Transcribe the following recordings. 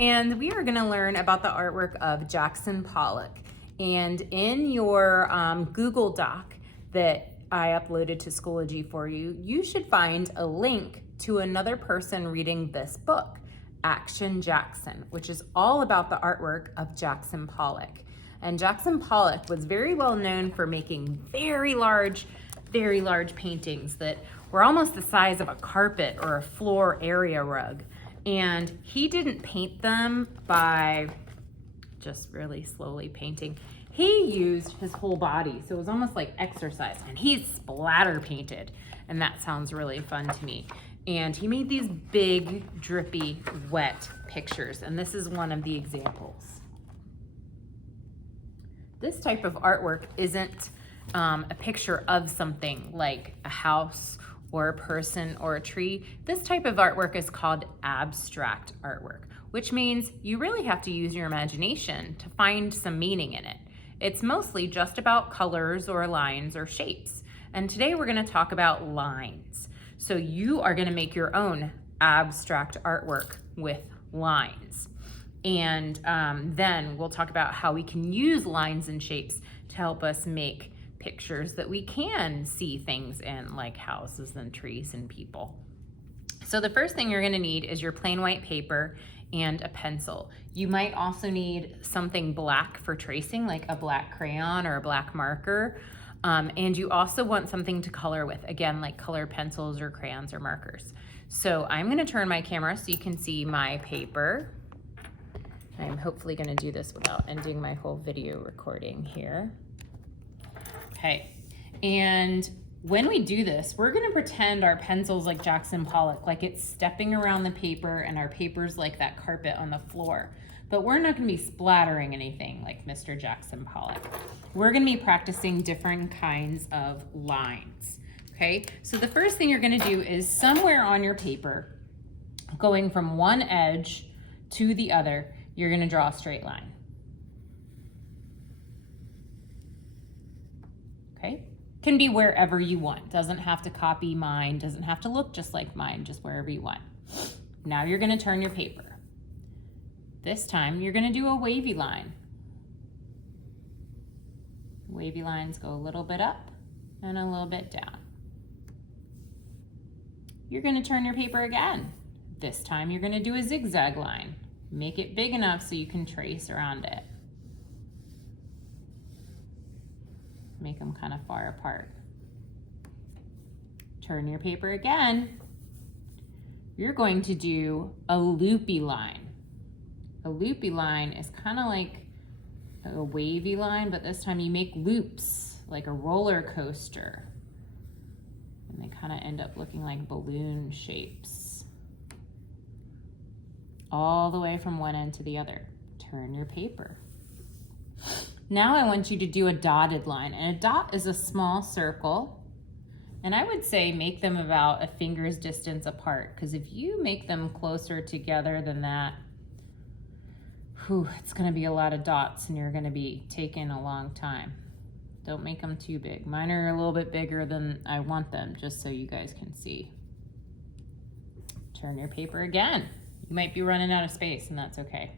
and we are going to learn about the artwork of Jackson Pollock. And in your Google Doc that I uploaded to Schoology for you, you should find a link to another person reading this book, Action Jackson, which is all about the artwork of Jackson Pollock. And Jackson Pollock was very well known for making very large paintings that were almost the size of a carpet or a floor area rug. And he didn't paint them by just really slowly painting. He used his whole body, so it was almost like exercise, and he splatter painted, and that sounds really fun to me. And he made these big, drippy, wet pictures, and this is one of the examples. This type of artwork isn't a picture of something like a house or a person or a tree. This type of artwork is called abstract artwork, which means you really have to use your imagination to find some meaning in it. It's mostly just about colors or lines or shapes. And today we're going to talk about lines. So you are going to make your own abstract artwork with lines. And then we'll talk about how we can use lines and shapes to help us make pictures that we can see things in, like houses and trees and people. So the first thing you're going to need is your plain white paper and a pencil. You might also need something black for tracing, like a black crayon or a black marker. And you also want something to color with, again, like colored pencils or crayons or markers. So I'm going to turn my camera so you can see my paper. I'm hopefully going to do this without ending my whole video recording here. Okay, and when we do this, we're going to pretend our pencil's like Jackson Pollock, like it's stepping around the paper, and our paper's like that carpet on the floor. But we're not going to be splattering anything like Mr. Jackson Pollock. We're going to be practicing different kinds of lines. Okay, so the first thing you're going to do is somewhere on your paper, going from one edge to the other, you're going to draw a straight line. Okay, can be wherever you want. Doesn't have to copy mine, doesn't have to look just like mine, just wherever you want. Now you're going to turn your paper. This time you're going to do a wavy line. Wavy lines go a little bit up and a little bit down. You're going to turn your paper again. This time you're going to do a zigzag line. Make it big enough so you can trace around it. Make them kind of far apart. Turn your paper again. You're going to do a loopy line. A loopy line is kind of like a wavy line, but this time you make loops like a roller coaster. And they kind of end up looking like balloon shapes. All the way from one end to the other. Turn your paper. Now I want you to do a dotted line, and a dot is a small circle, and I would say make them about a finger's distance apart, because if you make them closer together than that, it's going to be a lot of dots and you're going to be taking a long time. Don't make them too big. Mine are a little bit bigger than I want them, just so you guys can see. Turn your paper again. You might be running out of space, and that's okay.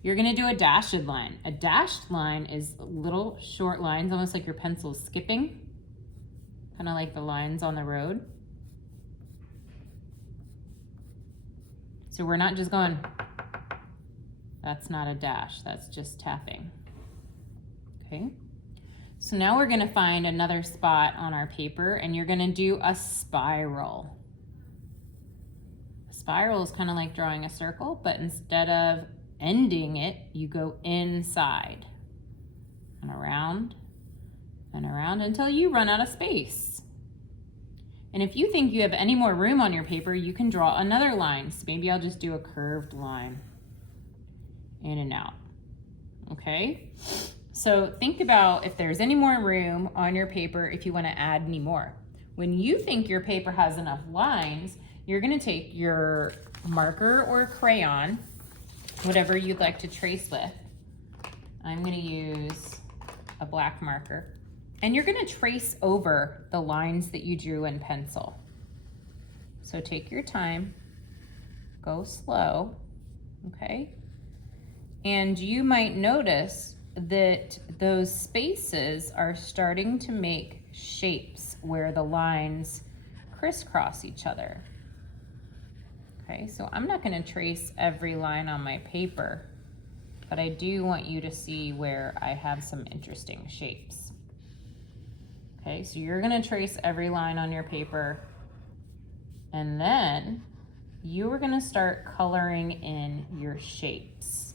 You're going to do a dashed line. A dashed line is little short lines, almost like your pencil is skipping, kind of like the lines on the road. So we're not just going, that's not a dash, that's just tapping. Okay, so now we're going to find another spot on our paper, and you're going to do a spiral. A spiral is kind of like drawing a circle, but instead of ending it, you go inside and around until you run out of space. And if you think you have any more room on your paper, you can draw another line. So maybe I'll just do a curved line in and out. Okay, so think about if there's any more room on your paper, if you want to add any more. When you think your paper has enough lines, you're going to take your marker or crayon, whatever you'd like to trace with. I'm going to use a black marker, and you're going to trace over the lines that you drew in pencil. So take your time, go slow, okay? And you might notice that those spaces are starting to make shapes where the lines crisscross each other. Okay, so I'm not going to trace every line on my paper, but I do want you to see where I have some interesting shapes. Okay, so you're going to trace every line on your paper, and then you are going to start coloring in your shapes.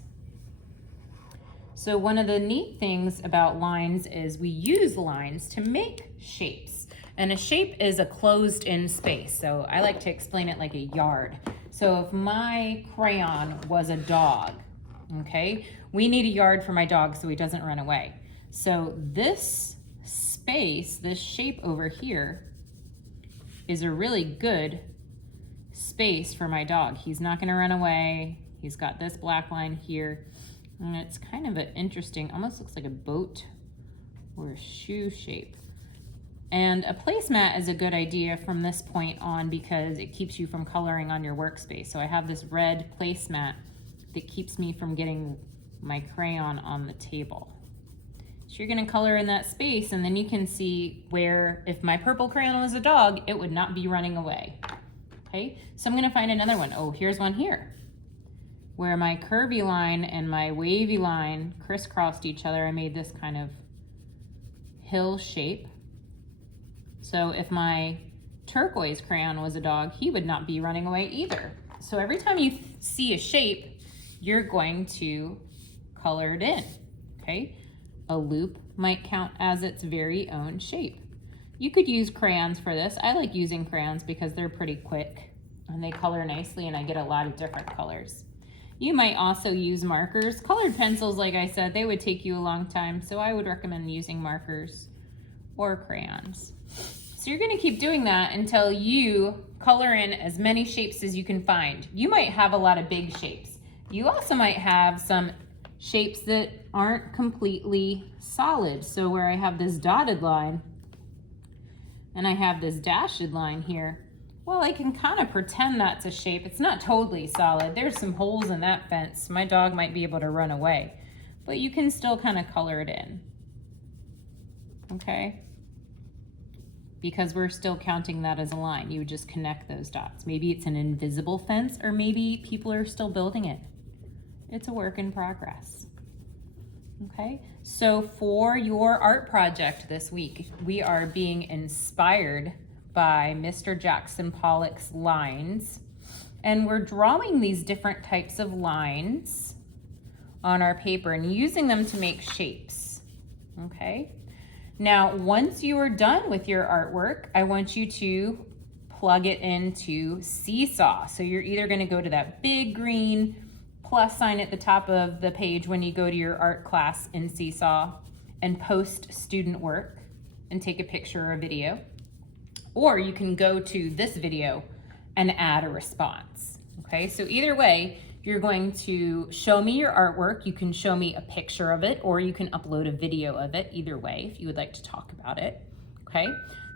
So one of the neat things about lines is we use lines to make shapes. And a shape is a closed-in space. So I like to explain it like a yard. So if my crayon was a dog, okay, we need a yard for my dog so he doesn't run away. So this space, this shape over here, is a really good space for my dog. He's not gonna run away. He's got this black line here. And it's kind of an interesting, almost looks like a boat or a shoe shape. And a placemat is a good idea from this point on because it keeps you from coloring on your workspace. So I have this red placemat that keeps me from getting my crayon on the table. So you're gonna color in that space, and then you can see where, if my purple crayon was a dog, it would not be running away. Okay, so I'm gonna find another one. Oh, here's one here, where my curvy line and my wavy line crisscrossed each other. I made this kind of hill shape. So if my turquoise crayon was a dog, he would not be running away either. So every time you see a shape, you're going to color it in, okay? A loop might count as its very own shape. You could use crayons for this. I like using crayons because they're pretty quick and they color nicely, and I get a lot of different colors. You might also use markers. Colored pencils, like I said, they would take you a long time, so I would recommend using markers or crayons. So you're gonna keep doing that until you color in as many shapes as you can find. You might have a lot of big shapes. You also might have some shapes that aren't completely solid. So where I have this dotted line and I have this dashed line here, well, I can kind of pretend that's a shape. It's not totally solid. There's some holes in that fence. My dog might be able to run away, but you can still kind of color it in, okay? Because we're still counting that as a line. You would just connect those dots. Maybe it's an invisible fence, or maybe people are still building it. It's a work in progress. Okay, so for your art project this week, we are being inspired by Mr. Jackson Pollock's lines, and we're drawing these different types of lines on our paper and using them to make shapes, okay? Now, once you are done with your artwork, I want you to plug it into Seesaw. So you're either gonna go to that big green plus sign at the top of the page when you go to your art class in Seesaw and post student work and take a picture or a video. Or you can go to this video and add a response, okay? So either way, you're going to show me your artwork. You can show me a picture of it, or you can upload a video of it, either way, if you would like to talk about it, okay?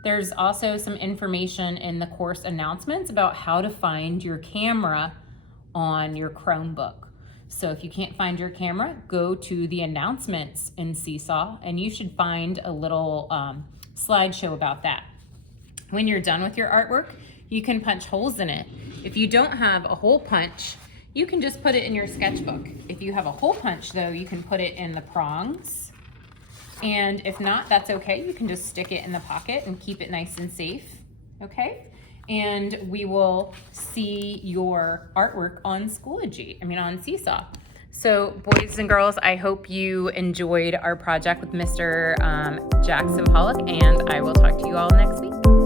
There's also some information in the course announcements about how to find your camera on your Chromebook. So if you can't find your camera, go to the announcements in Seesaw, and you should find a little slideshow about that. When you're done with your artwork, you can punch holes in it. If you don't have a hole punch, you can just put it in your sketchbook. If you have a hole punch though, you can put it in the prongs. And if not, that's okay. You can just stick it in the pocket and keep it nice and safe, okay? And we will see your artwork on Schoology, on Seesaw. So boys and girls, I hope you enjoyed our project with Mr. Jackson Pollock, and I will talk to you all next week.